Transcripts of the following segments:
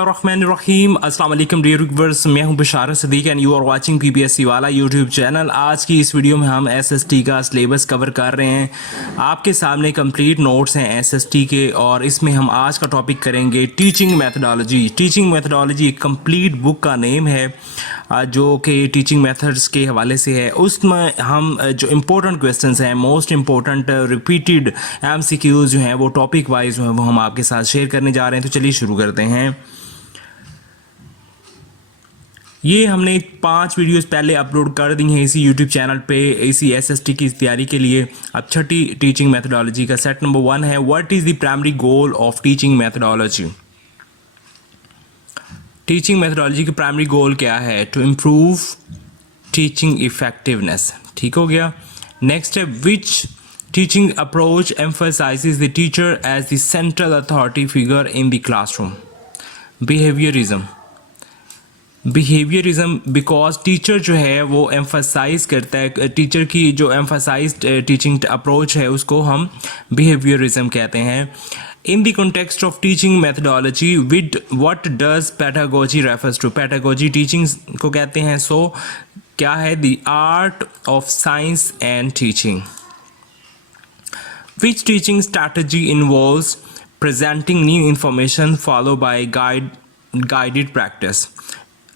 रहीम अस्सलाम वालेकुम dear viewers, मैं हूं Basharat Sadiq and you are watching PPSC वाला यूट्यूब चैनल। आज की इस वीडियो में हम एसएसटी का सिलेबस कवर कर रहे हैं। आपके सामने कंप्लीट नोट्स हैं एसएसटी के और इसमें हम आज का टॉपिक करेंगे टीचिंग मेथडोलॉजी। टीचिंग मेथडोलॉजी एक कंप्लीट बुक का नेम है जो कि टीचिंग मेथड्स के हवाले से है। उसमें हम जो इम्पोर्टेंट क्वेश्चंस हैं, मोस्ट इम्पोर्टेंट रिपीटेड एमसीक्यूज जो हैं वो टॉपिक वाइज जो है वो हम आपके साथ शेयर करने जा रहे हैं। तो चलिए शुरू करते हैं। ये हमने 5 वीडियोस पहले अपलोड कर दी हैं इसी यूट्यूब चैनल पे इसी एसएसटी की तैयारी के लिए। अब छठी टीचिंग मेथडोलॉजी का सेट नंबर 1 है, what is the primary goal of teaching methodology. Teaching methodology की प्राइमरी गोल क्या है? To improve teaching effectiveness. ठीक हो गया। नेक्स्ट है, which teaching approach emphasizes the teacher as the central authority figure in the classroom. Behaviourism because teacher जो है वो एम्फसाइज करता है, टीचर की जो एम्फसाइज टीचिंग अप्रोच है उसको हम बिहेवियरिज्म कहते हैं। In the context of teaching methodology with what does pedagogy refers to. Pedagogy teaching को कहते हैं। सो क्या है? The art of science and teaching. Which teaching strategy involves presenting new information follow by guided practice.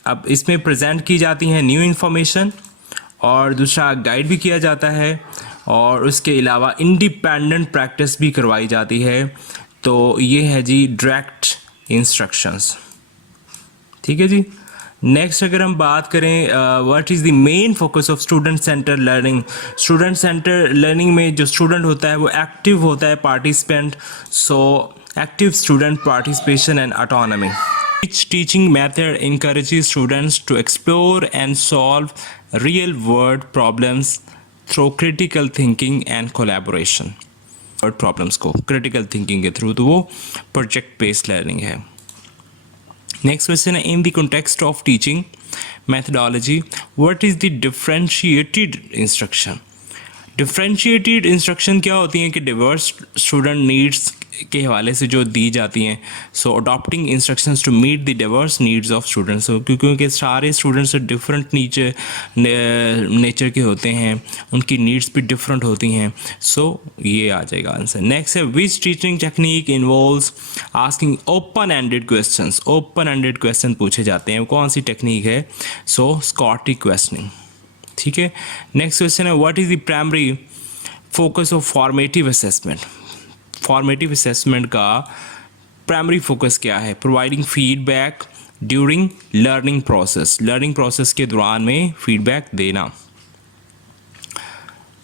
अब इसमें present की जाती हैं न्यू इन्फॉर्मेशन और दूसरा गाइड भी किया जाता है और उसके अलावा इंडिपेंडेंट प्रैक्टिस भी करवाई जाती है। तो ये है जी डायरेक्ट इंस्ट्रक्शंस। ठीक है जी। नेक्स्ट अगर हम बात करें what is the main focus of student centre learning. Student centre learning में जो स्टूडेंट होता है वो एक्टिव होता है, participant. So active student participation and autonomy. Which teaching method encourages students to explore and solve real-world problems through critical thinking and collaboration? World problems को critical thinking के through तो वो project-based learning है। Next question है, in the context of teaching methodology, what is the differentiated instruction? Differentiated instruction क्या होती हैं कि डिवर्स स्टूडेंट नीड्स के हवाले से जो दी जाती हैं। So adopting instructions to meet the diverse needs of students. क्योंकि सारे स्टूडेंट्स डिफरेंट नेचर के होते हैं, उनकी नीड्स भी डिफरेंट होती हैं। सो ये आ जाएगा आंसर। नेक्स्ट है, which teaching technique involves asking open ended questions. Open ended question पूछे जाते हैं, कौन सी टेक्निक है? So Socratic questioning. ठीक है। नेक्स्ट क्वेश्चन है, what is the primary focus of formative assessment. Formative assessment का प्राइमरी फोकस क्या है? Providing feedback during learning process. Learning process के दौरान में फीडबैक देना।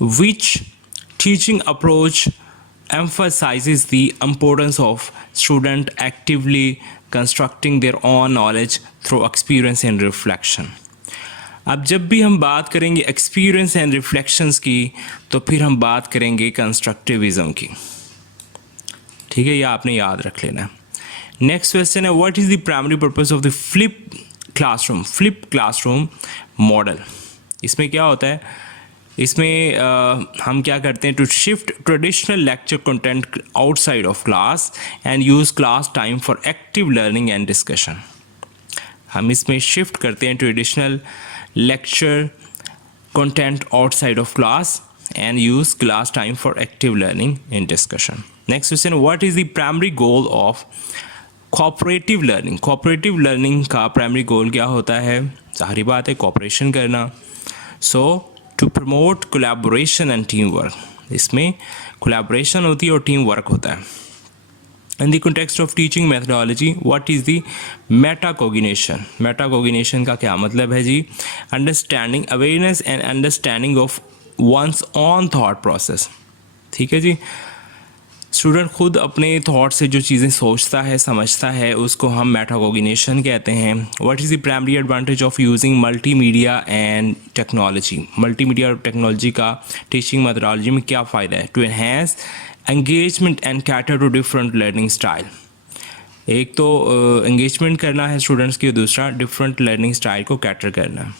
Which teaching approach emphasizes the importance of student actively constructing their own knowledge through experience and reflection। अब जब भी हम बात करेंगे एक्सपीरियंस एंड रिफ्लेक्शंस की तो फिर हम बात करेंगे कंस्ट्रक्टिविज्म की। ठीक है, ये आपने याद रख लेना है। नेक्स्ट क्वेश्चन है, what is the primary purpose of the flip classroom. Flip classroom model, इसमें क्या होता है? इसमें हम क्या करते हैं? To shift traditional lecture content outside of class and use class time for active learning and discussion. हम इसमें शिफ्ट करते हैं traditional lecture content outside of class and use class time for active learning and discussion. Next question, what is the primary goal of cooperative learning? cooperative learning का primary goal क्या होता है? ज़ाहिर बात है cooperation करना। So to promote collaboration and teamwork, इसमें collaboration होती है और teamwork होता है। In the context of teaching methodology, what is the metacognition? Metacognition का क्या मतलब है जी? Understanding, awareness and understanding of one's own thought process। ठीक है जी। स्टूडेंट खुद अपने थॉट से जो चीज़ें सोचता है, समझता है, उसको हम मेटाकोग्निशन कहते हैं। What is the primary advantage of using multimedia and technology. Multimedia और टेक्नोलॉजी का टीचिंग मेथडोलॉजी में क्या फ़ायदा है? To enhance engagement and cater to different learning style. एक तो एंगेजमेंट करना है स्टूडेंट्स की, दूसरा डिफरेंट लर्निंग स्टाइल को कैटर करना है।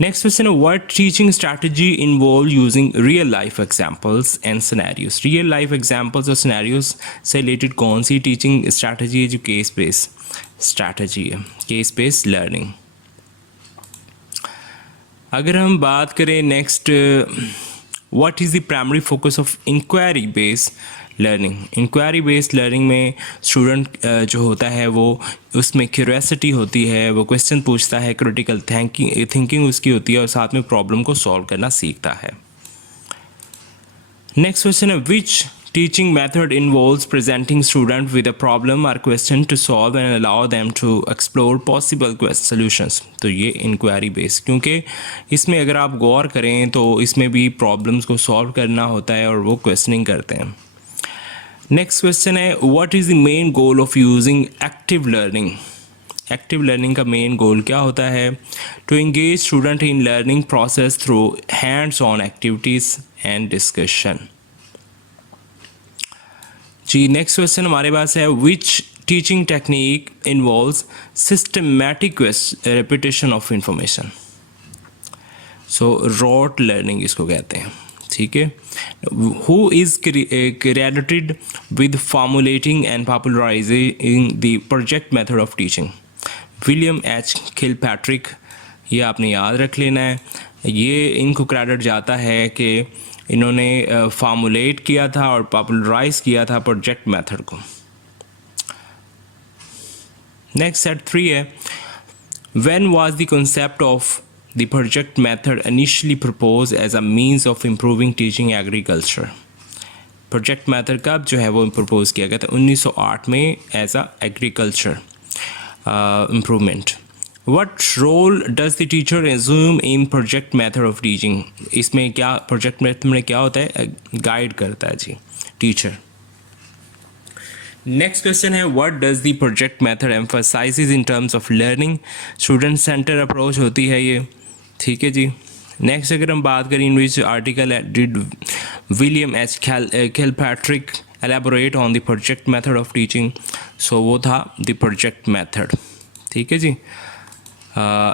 नेक्स्ट क्वेश्चन है what teaching strategy involve using real life examples and scenarios. Real life examples और सिनेरियोज से रिलेटेड कौन सी टीचिंग स्ट्रैटेजी है जो केस बेस्ड स्ट्रैटेजी है, केस बेस्ड लर्निंग। अगर हम बात करें next what is the primary focus of inquiry based learning. Inquiry based learning में स्टूडेंट जो होता है वो उसमें क्यूरियोसिटी होती है, वो क्वेश्चन पूछता है, क्रिटिकल थिंकिंग उसकी होती है और साथ में प्रॉब्लम को सॉल्व करना सीखता है। नेक्स्ट क्वेश्चन है which teaching method involves presenting student with a problem और question to solve and allow them to explore possible solutions. तो ये इंक्वायरी बेस्ड, क्योंकि इसमें अगर आप गौर करें तो इसमें भी प्रॉब्लम्स को सॉल्व करना होता है और वो क्वेश्चनिंग करते हैं। नेक्स्ट क्वेश्चन है what is the main goal of using active learning. Active learning का मेन गोल क्या होता है? To engage student in learning process through hands on activities and discussion. जी नेक्स्ट क्वेश्चन हमारे पास है which teaching technique involves systematic repetition of information. So rote learning इसको कहते हैं, ठीक है। Who is credited with formulating and popularising the project method of teaching? William H Kilpatrick. ये आपने याद रख लेना है, ये इनको क्रेडिट जाता है कि इन्होंने फॉर्मुलेट किया था और पॉपुलराइज किया था प्रोजेक्ट मेथड को। नेक्स्ट सेट 3 है when was the concept of the project method initially propose as a means of improving teaching agriculture. Project method कब जो है वो प्रपोज किया गया था? 1908 में as a agriculture improvement. What role does the teacher assume in project method of teaching? इसमें क्या प्रोजेक्ट मेथड में क्या होता है? गाइड करता है जी टीचर। नेक्स्ट क्वेश्चन है what does the project method emphasises in terms of learning? Student centre approach होती है ये, ठीक है जी। नेक्स्ट अगर हम बात करें in which article did William H Kilpatrick elaborate on the project method of teaching? So वो था द प्रोजेक्ट मेथड, ठीक है जी।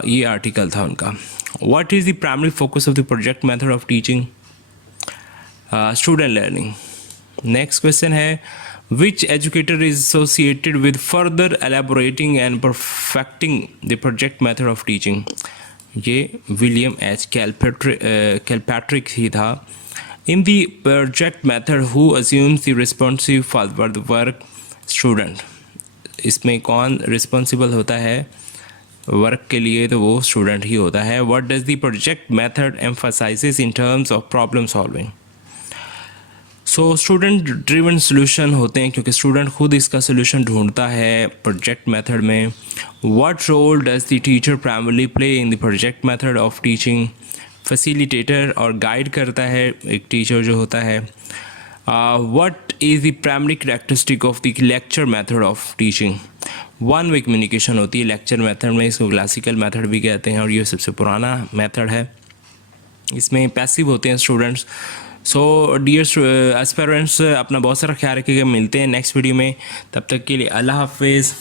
ये आर्टिकल था उनका। What is the primary focus of the project method of teaching? Student learning. Next question है which educator is associated with further elaborating and perfecting the project method of teaching? ये William H Kilpatrick ही था। In the project method who assumes the responsive for the work? Student. इसमें कौन responsible होता है work के लिए? तो वो स्टूडेंट ही होता है। What does the project method emphasizes in terms of problem solving? So student driven solution होते हैं क्योंकि स्टूडेंट खुद इसका सोल्यूशन ढूंढता है प्रोजेक्ट मेथड में। What role does the teacher primarily play in the project method of teaching? Facilitator और guide करता है एक टीचर जो होता है। What is the primary characteristic of the lecture method of teaching? One way communication होती है लेक्चर मेथड में, इसको क्लासिकल मेथड भी कहते हैं और ये सबसे पुराना मेथड है। इसमें पैसिव होते हैं स्टूडेंट्स। सो डियर एस्पिरेंट्स अपना बहुत सारा ख्याल रखिएगा। मिलते हैं नेक्स्ट वीडियो में, तब तक के लिए अल्लाह हाफिज़।